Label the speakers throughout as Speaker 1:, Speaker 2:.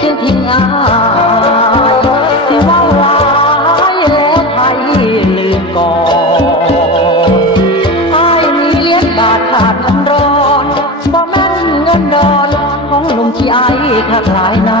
Speaker 1: จึงทิ้งอายสิว่าร้ายแล้วไยลืมกอนไอ้มีเลี้ยงบาดขาดน้ำร้อนบ่แม่นเงินดอนของหนุ่มที่ไอ้ข้าขายนา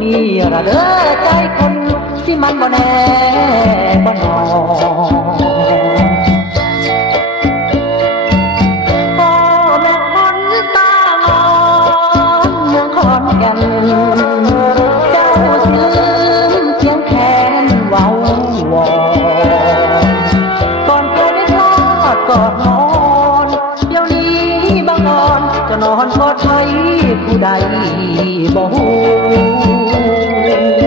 Speaker 1: นี่ระเด้อใจคนลุกสิมันบ่แน่บ่นอน นอนบ่ใช้ผู้ใดบ่ฮู้